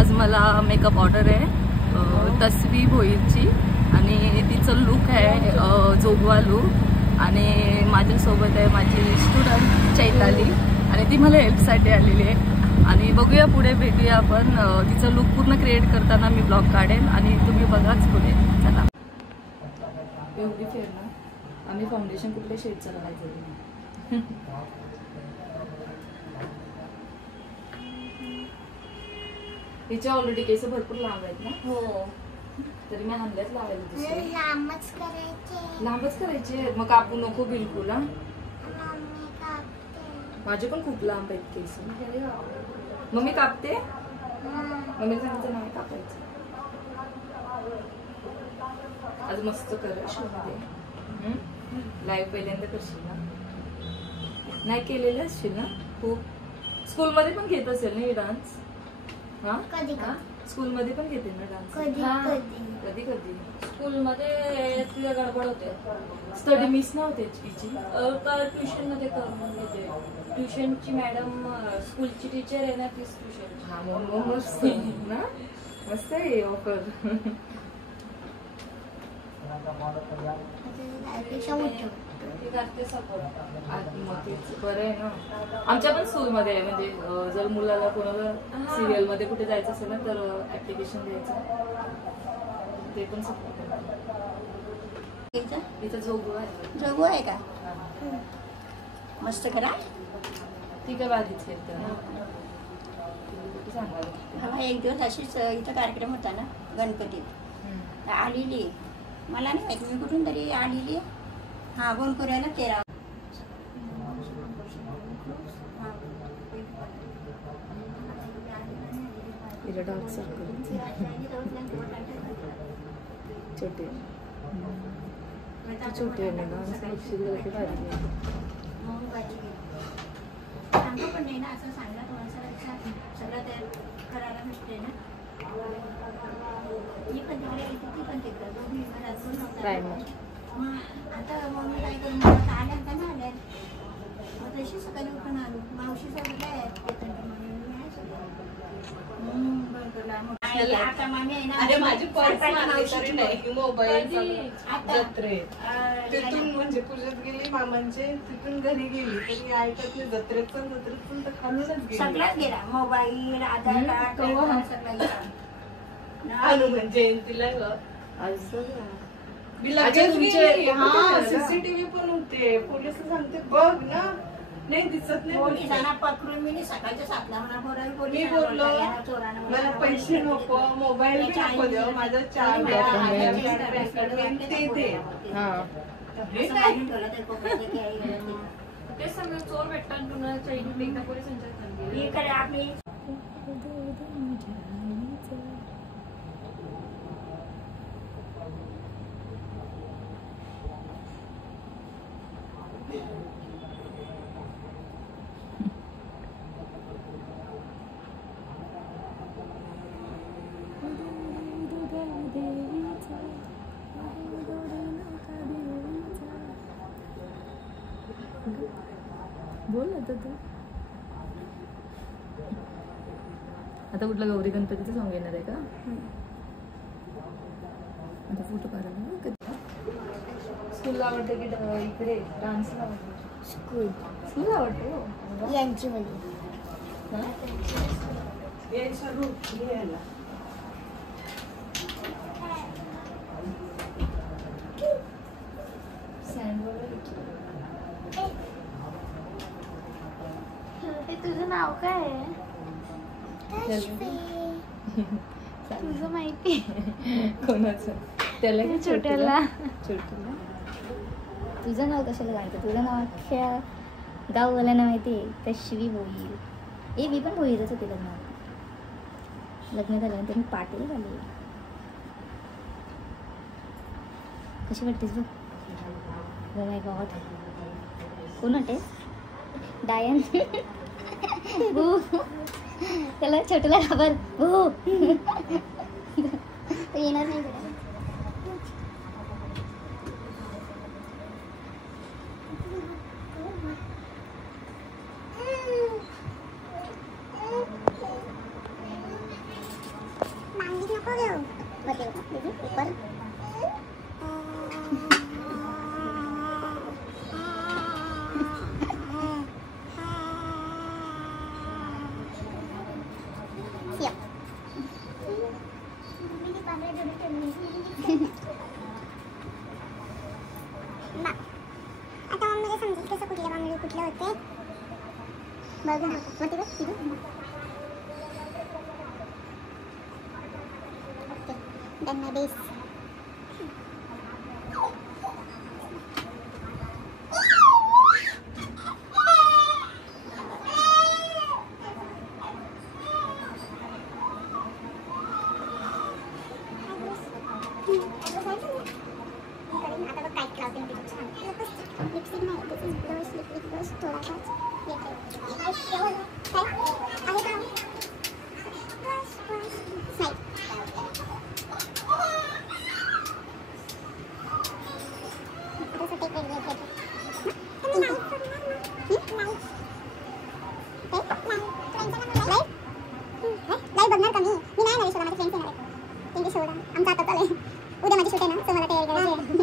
आज मला makeup order आहे तस्वी भोईरची आणि तिचं लुक आहे जोगवा लुक आणि माझ्यासोबत आहे माझी स्टुडंट चैताली आणि ती मला हेल्पसाठी आलेली आहे आणि बघूया पुढे भेटूया आपण तिचं लुक पूर्ण क्रिएट करताना मी ब्लॉग काढेन आणि तुम्ही बघाच पुढे. चला एवढी फेर ना आम्ही फाउंडेशन कुठल्या शेडचं लावायचं तिचे ऑलरेडी केस भरपूर लांब आहेत ना. हो तरी मी आणल्यात लावायला दुसरे लांबच करायचे मग कापू नको बिलकुल. माझे पण खूप लांब आहेत केस मग मी कापते मम्मी सांगितलं नाही कापायचं. आज मस्त कर शो मध्ये लाईव्ह पहिल्यांदा करशील ना. नाही केलेलं असशील ना खूप. स्कूलमध्ये पण घेत असेल ना हे डान्स. हा स्कूल मध्ये पण घेते ना डान्स. कधी कधी स्कूल मध्ये तिला गडबड होते. स्टडी मिस ना होते तिची. ट्युशन मध्ये करून घेते. ट्युशनची मॅडम स्कूलची टीचर आहे ना तीच ट्युशन. हा मग मस्त ना मस्त आहे ऑफर. बरं आहे ना. आमच्या पण स्कूल मध्ये आहे म्हणजे जर मुलाला कोणाला सिरियल मध्ये कुठे जायचं असेल ना तर ऍप्लिकेशन द्यायचं ते पण सपोर्ट करतात. इथं जोगवा आहे. जोगवा आहे का मस्त करा. ती काय बाधीच घेत हा एक दिवस अशीच इथं कार्यक्रम होता ना गणपतीत आलेली मला नाही माहिती मी कुठून तरी आलेली. हा बोल करूया ना 13 डार्क सर्कल छोटे छोटे आहे ना पण नाही ना असं सांगा थोडासा सगळं ते करायला भेटते ना. मी पण तिकडे ती पण तिकडे दोन्ही आता मम्मी काय करून मला आल्या का ना आल्या मग तशी सकाळी उठून आलो मावशी सगळं आता मामी आहे ना. अरे माझी पर्स मारली नाही मोबाईल जत्रेत तिथून म्हणजे पूजेत गेली मामांचे तिथून घरी गेली तरी ऐकत नाही. जत्रेत पण तर खालूनच गेली. सगळ्याच गेला मोबाईल आधार कार्ड सगळं गेला. जयंतीला सीसीटीव्ही पण होते. पोलीस सांगते बघ ना नाही दिसत नाही. पोलिसांना पकडून मी सकाळच्या 7ला मी बोललो मला पैसे नको मोबाईल बी नको देऊ माझा 4 ते सगळं चोर भेटतात पोलिसांच्या आपली बोल ना तू. आता कुठला गौरी गणपतीचं सॉंग येणार आहे का. आता फोटो काढायला स्कूलला आवडते की इकडे डान्सला आवडते. स्कूल आवडते यांची मुली तुझं नाव काय आहे. तुझं माहिती कोणाचं त्याला छोट्याला. छोट्याला तुझं नाव कशाला सांगतं. तुझं नाव अख्ख्या गाववाल्यांना माहिती आहे. तश्वी भोईर. मी पण भोईरच होते लग्न झाल्यानंतर मी पाटील झाले. कशी वाटतेस बघ. माय गॉड कोण वाटे डायन त्याला छोटूला खबर येणार नाही. ऊपर आता मला समजेल कसं कुठल्या बांगडी कुठले होते बघ ना होते बघ तिथं ओके डन माय बेस बघणार का मी नाही येणार शोधा माझे फ्रेंड्स येणार आहेत त्यांची शोधा आमचा आता चालू आहे उद्या माझी शूट आहे ना सो मला तयारी करायची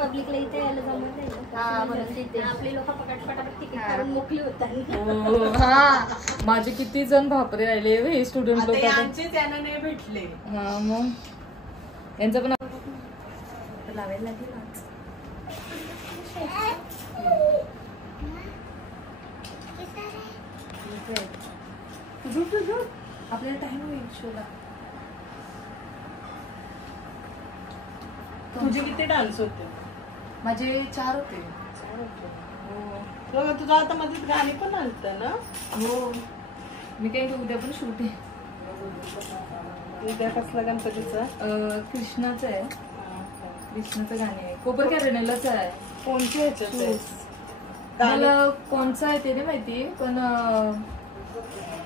पब्लिकला इथे यायला जमत नाही आपली लोक पटापट तिकीट काढून मोकली होतात. हा माझे किती जण भापरे राहिले हे स्टुडंट लोक त्यांना नाही भेटले. हा मग यांचं पण लावायला लागेल आपल्याला टाइम होईल शोला. तुझे किती डान्स होते? माझे 4 होते. हो तुझं आता मध्ये गाणी पण आलतं ना? हो मी काही उद्या पण शूट आहे. उद्या कसलं गणपतीचं? कृष्णाचं आहे. कृष्णाचं गाणे आहे. कोपर कॅरेनेलाच आहे. कोणत्या ह्याच्यात? मला कोणचं आहे ते नाही माहिती पण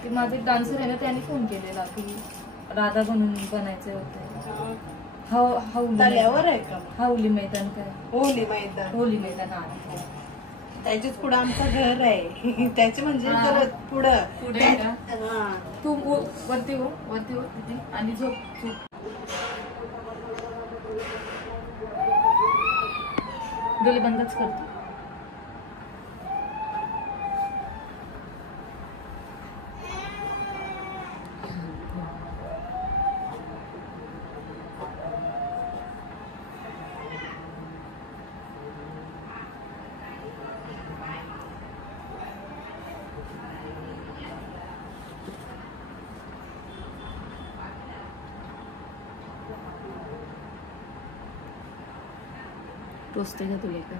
ते माझे डान्सर आहे ना त्याने फोन केलेला की राधा बनून बनायचे होते. तल्यावर आहे का? हावली मैदान काय? होली मैदान. होली मैदान आहे. त्याच्याच पुढं आमचं घर आहे. त्याचे म्हणजे पुढं पुढे तू वरती हो तिथे आणि झोप डोळे बंदच करते. टोचते का तुला का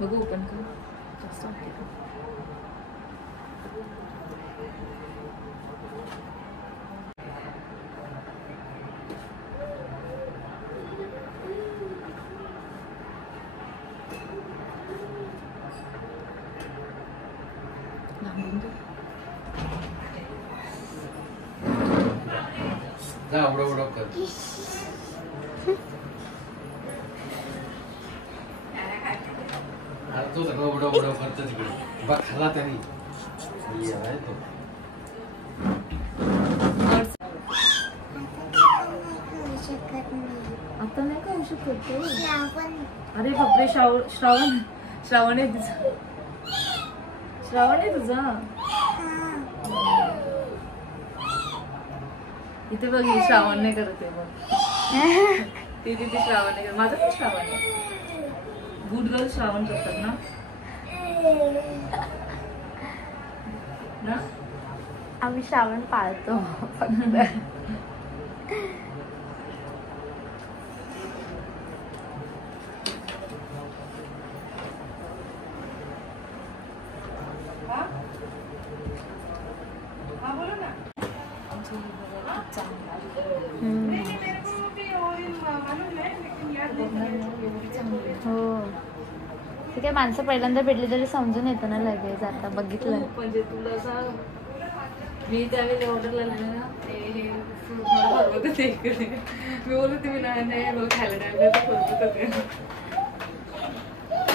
बघू ओपन कर जास्त वाटते का? तो सगळं उडव करतो तिकडे बघ खाला तरी तो शकत नाही. आता नाही खाऊ शकत तो. श्रावण. अरे बापरे, श्रावण आहे तुझा. श्रावण आहे तुझा. इथे बघ, ही श्रावण नाही करत आहे बघ. तिथे श्रावण नाही करत. माझं पण श्रावण आहे. गुड गर्ल श्रावण करतात ना. आम्ही श्रावण पाळतो फक्त. हो, ते काय माणसं पहिल्यांदा भेटली तरी समजून येतं ना लगेच. आता बघितलं म्हणजे तुला असं, मी त्यावेळी ऑर्डर लागले ना, हे फ्रूट मला बरोबर होते इकडे. मी बोलत तुम्ही नाही मला खायला नाही बरोबर होते.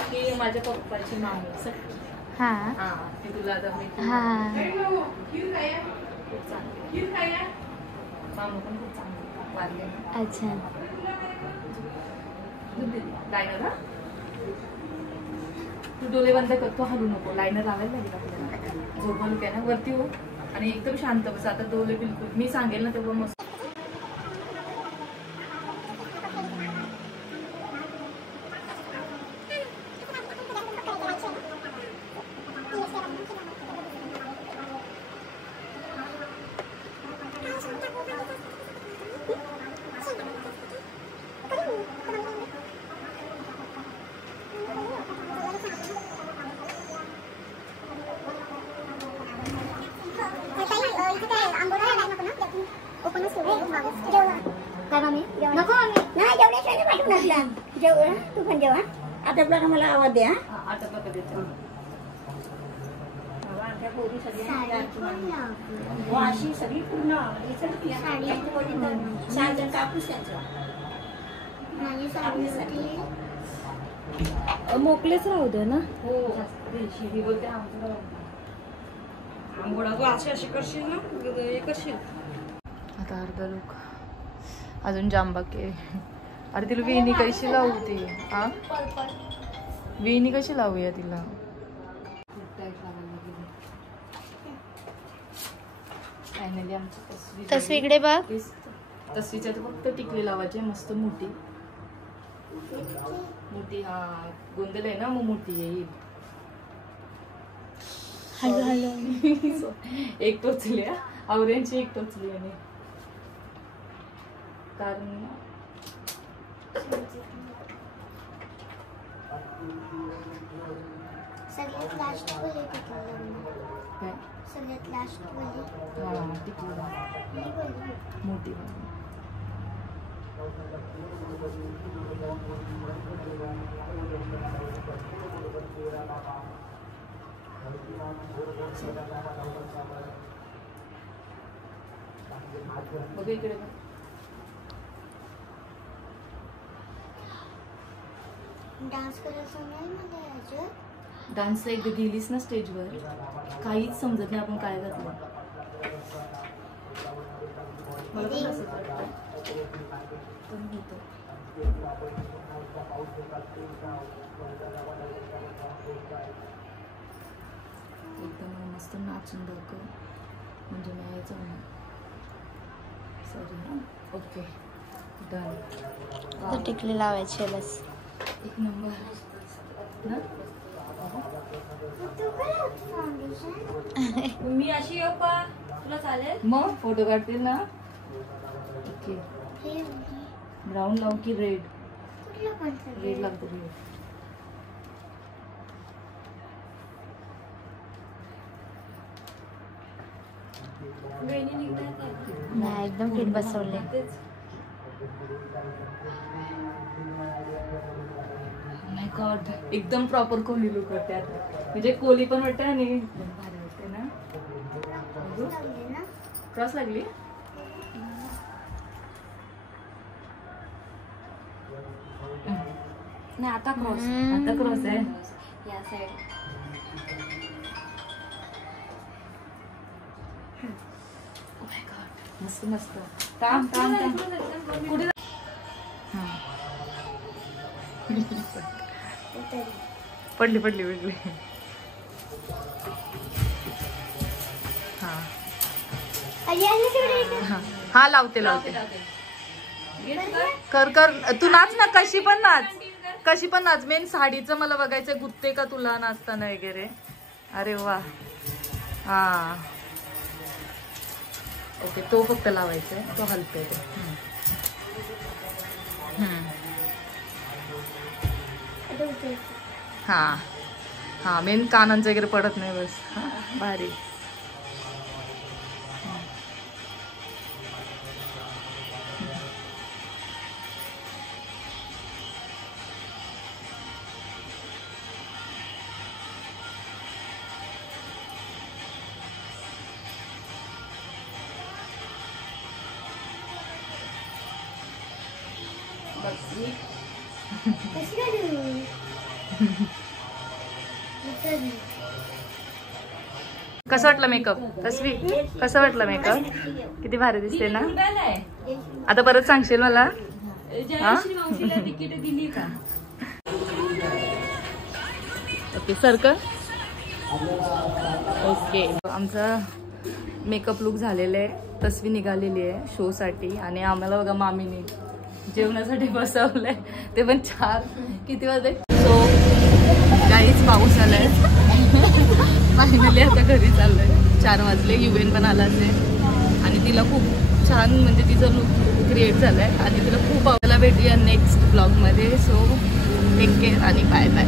ही माझ्या पप्पाची मामी सख्खी. हा हा, ती तुला आता मी हा. खूप चांगली. मामा पण खूप चांगली वाढले. अच्छा. लायनर, हा तू डोळे बंद करतो, हलू नको. लायनर लावायला लागेल आपल्याला. झोपवलं काय ना, वरती हो आणि एकदम शांत बस. आता डोळे बिलकुल मी सांगेल ना तेव्हा मस्त. नको नाही जेवल्याशिवाय पाठवून असला. जेव तू पण जेव्हा आता आपल्याला मला आवाज द्या. आता बघा देतो. पोरी सगळी अशी सगळी पूर्ण साजन कापूस मोकळेच राहू दे ना. हो, ही बोलते आंघोळा तू अशी करशील ना, हे करशील. आता अर्धा लोक अजून जाम बाकी आहे. अरे तिला वेणी कशी लावू ती? हा, वेणी कशी लावूया तिला? फायनली आमची तसं इकडे बघ. तसवीच्या तर फक्त टिकली लावायची मस्त मोठी मोठी. हा, गोंधळ आहे ना, मग मोठी येईल. Hello hello. एक टोचली, आवऱ्यांची एक टोचली. आणि कारण सगळ्यात लास्ट वाली काय, सगळ्यात लास्ट वाली हा टिकली मोठी. बघ इकडे. डान्स करायचं नाही मला याच्यात. डान्सला एकदा गेलीस ना स्टेजवर, काहीच समजत नाही आपण काय घातलं. मला पण असंच वाटतं. पण होतं. एकदम मस्त नाचून दाखव म्हणजे मी यायचं ना. सॉरी ना. Okay done. टिकली लावायची बस. एक नंबर ना. मी अशी येऊ का? तुला चालेल? मग फोटो काढतील ना. ओके, ब्राऊन लावू की रेड? रेड लागतो. रेड नाही, एकदम फिट बसवले. माय गॉड, एकदम प्रॉपर कोहली लुक वाटते आता. म्हणजे कोहली पण वाटते आणि भारी वाटते ना. क्रॉस लागली. नाही आता क्रॉस, आता क्रॉस आहे या साइड. मस्त मस्त. थांब थांब थांब. कुठे? हां पडली पडली पडली. हा हा लावते लावते. कर कर तू नाच ना, कशी पण नाच, कशी पण नाच. मेन साडीचं मला बघायचं गुत्ते का तुला नाचताना वगैरे. अरे वा. हा ओके, तो फक्त लावायचा आहे, तो हलतोय तो. हा हा मेन कानांचं वगैरे पडत नाही बस. हा भारी. कसं वाटलं मेकअप तस्वी? कसं वाटलं मेकअप? किती भारी दिसते ना. आता परत सांगशील मला? ओके सरकं. ओके आमचा मेकअप लुक झालेला आहे. तस्वी निघालेली आहे शो साठी आणि आम्हाला बघा मामीने जेवणासाठी बसवलंय, ते पण 4 किती वाजले. सो काहीच पाऊस आलाय. फायनली आता घरी चाललोय. 4 वाजले. युएन पण आला असेल आणि तिला खूप छान म्हणजे तिचं लुक क्रिएट झालंय आणि तिला खूप आवडायला. भेटूया नेक्स्ट ब्लॉगमध्ये. सो टेक केअर आणि बाय बाय.